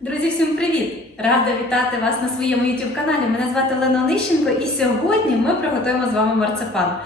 Друзі, всім привіт! Рада вітати вас на своєму YouTube каналі. Мене звати Олена Онищенко, і сьогодні ми приготуємо з вами марципан.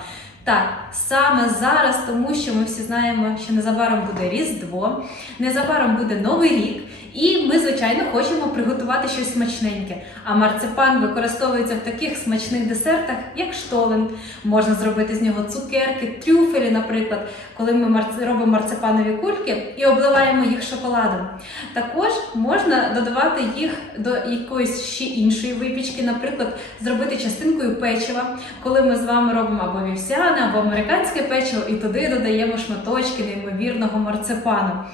Так, саме зараз, тому що ми всі знаємо, що незабаром буде Різдво, незабаром буде Новий рік, і ми, звичайно, хочемо приготувати щось смачненьке. А марципан використовується в таких смачних десертах, як штолен. Можна зробити з нього цукерки, трюфелі, наприклад, коли ми робимо марципанові кульки і обливаємо їх шоколадом. Також можна додавати їх до якоїсь ще іншої випічки, наприклад, зробити частинкою печива, коли ми з вами робимо або вівсяне, або американське печиво, і туди додаємо шматочки неймовірного марципану.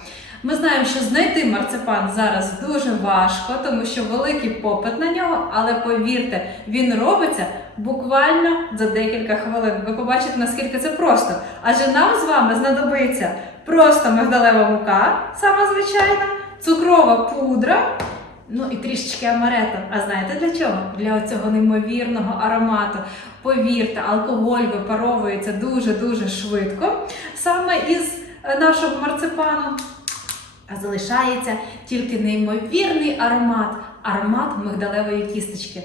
Ми знаємо, що знайти марципан зараз дуже важко, тому що великий попит на нього, але повірте, він робиться буквально за декілька хвилин. Ви побачите, наскільки це просто. Адже нам з вами знадобиться просто мигдалева мука, сама звичайна, цукрова пудра. Ну і трішечки амарету. А знаєте для чого? Для цього неймовірного аромату. Повірте, алкоголь випаровується дуже-дуже швидко, саме із е, нашого марципану. А залишається тільки неймовірний аромат, аромат мигдалевої кісточки.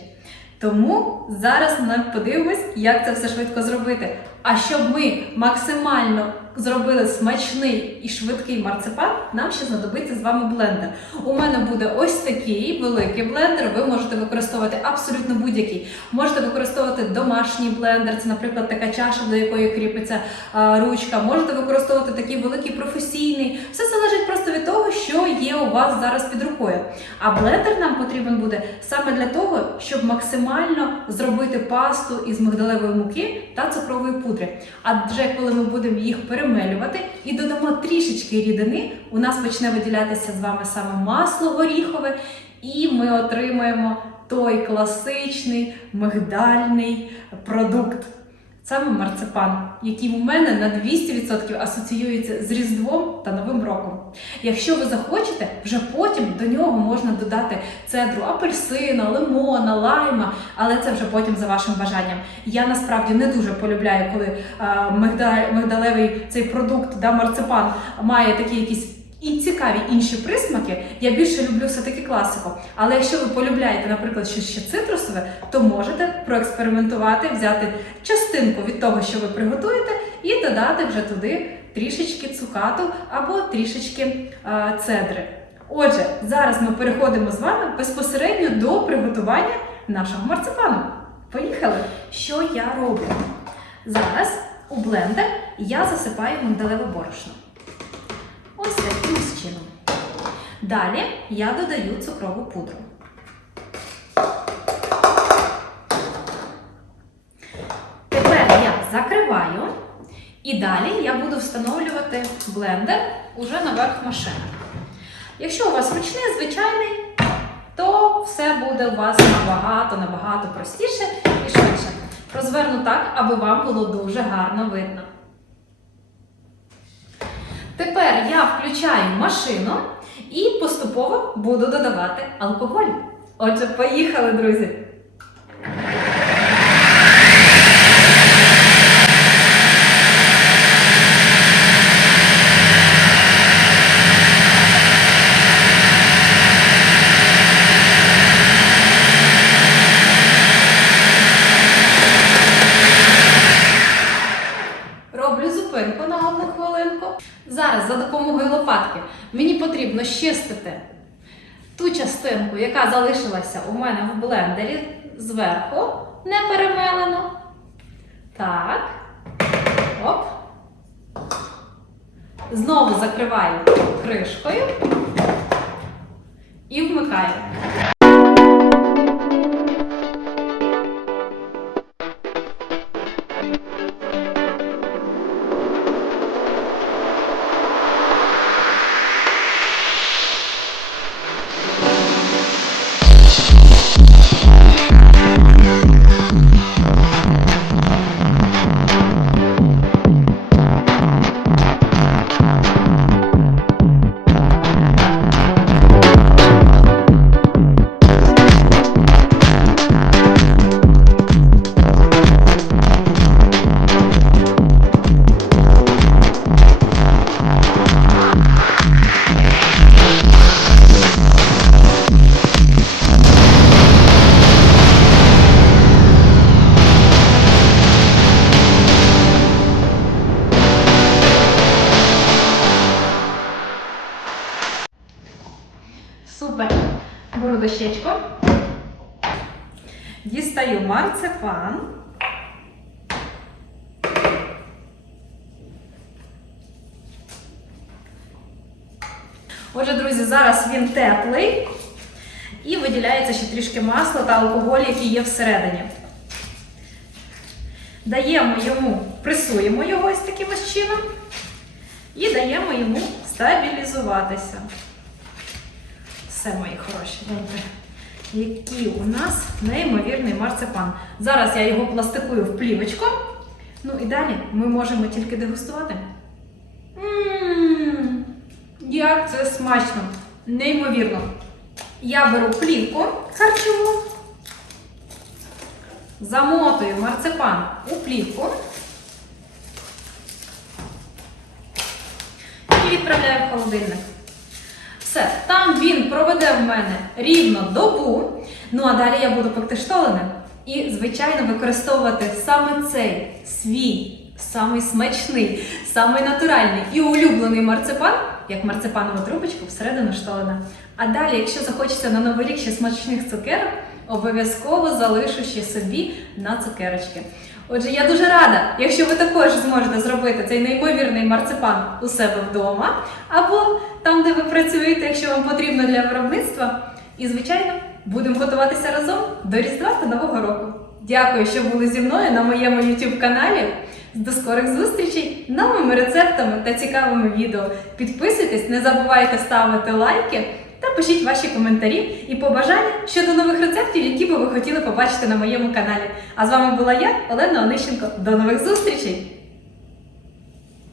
Тому зараз ми подивимось, як це все швидко зробити. А щоб ми максимально зробили смачний і швидкий марципан, нам ще знадобиться з вами блендер. У мене буде ось такий великий блендер. Ви можете використовувати абсолютно будь-який. Можете використовувати домашній блендер, це, наприклад, така чаша, до якої кріпиться а, ручка. Можете використовувати такий великий професійний. Все залежить просто від того, що є у вас зараз під рукою. А блендер нам потрібен буде саме для того, щоб максимально зробити пасту із мигдалевої муки та цукрової пудри. Адже коли ми будемо їх перемелювати і додамо трішечки рідини, у нас почне виділятися з вами саме масло горіхове, і ми отримаємо той класичний мигдальний продукт. Саме марципан, який у мене на 200% асоціюється з Різдвом та Новим роком. Якщо ви захочете, вже потім до нього можна додати цедру апельсина, лимона, лайма, але це вже потім за вашим бажанням. Я насправді не дуже полюбляю, коли е, мигдалевий цей продукт, да, марципан, має такі якісь. І цікаві інші присмаки, я більше люблю все-таки класику. Але якщо ви полюбляєте, наприклад, щось ще цитрусове, то можете проекспериментувати, взяти частинку від того, що ви приготуєте, і додати вже туди трішечки цукату або трішечки е, цедри. Отже, зараз ми переходимо з вами безпосередньо до приготування нашого марципану. Поїхали! Що я роблю? Зараз у блендер я засипаю мигдалеве борошно. Ось таким чином. Далі я додаю цукрову пудру. Тепер я закриваю і далі я буду встановлювати блендер уже наверх машини. Якщо у вас ручний, звичайний, то все буде у вас набагато, набагато простіше і швидше. Розверну так, аби вам було дуже гарно видно. Тепер я включаю машину і поступово буду додавати алкоголь. Отже, поїхали, друзі! Роблю зупинку на одну хвилинку. Зараз за допомогою лопатки мені потрібно щистити ту частинку, яка залишилася у мене в блендері зверху, не перемелено. Так. Оп. Знову закриваю кришкою і вмикаю. Дощечку. Дістаю марципан. Отже, друзі, зараз він теплий і виділяється ще трішки масла та алкоголь, який є всередині. Даємо йому, пресуємо його ось таким ось чином і даємо йому стабілізуватися. Все, мої хороші, добре. Який у нас неймовірний марципан. Зараз я його пластикую в плівочку. Ну і далі ми можемо тільки дегустувати. Ммм, як це смачно! Неймовірно. Я беру плівку харчову, замотую марципан у плівку і відправляю в холодильник. Там він проведе в мене рівно добу. Ну а далі я буду пекти штолени. І, звичайно, використовувати саме цей свій, самий смачний, самий натуральний і улюблений марципан, як марципанову трубочку всередину штолена. А далі, якщо захочеться на новий рік ще смачних цукерок, обов'язково залишу ще собі на цукерочки. Отже, я дуже рада, якщо ви також зможете зробити цей неймовірний марципан у себе вдома, або там, де ви працюєте, якщо вам потрібно для виробництва. І, звичайно, будемо готуватися разом до Різдва та Нового року. Дякую, що були зі мною на моєму YouTube каналі. До скорих зустрічей новими рецептами та цікавими відео. Підписуйтесь, не забувайте ставити лайки та пишіть ваші коментарі і побажання щодо нових рецептів, які би ви хотіли побачити на моєму каналі. А з вами була я, Олена Онищенко. До нових зустрічей!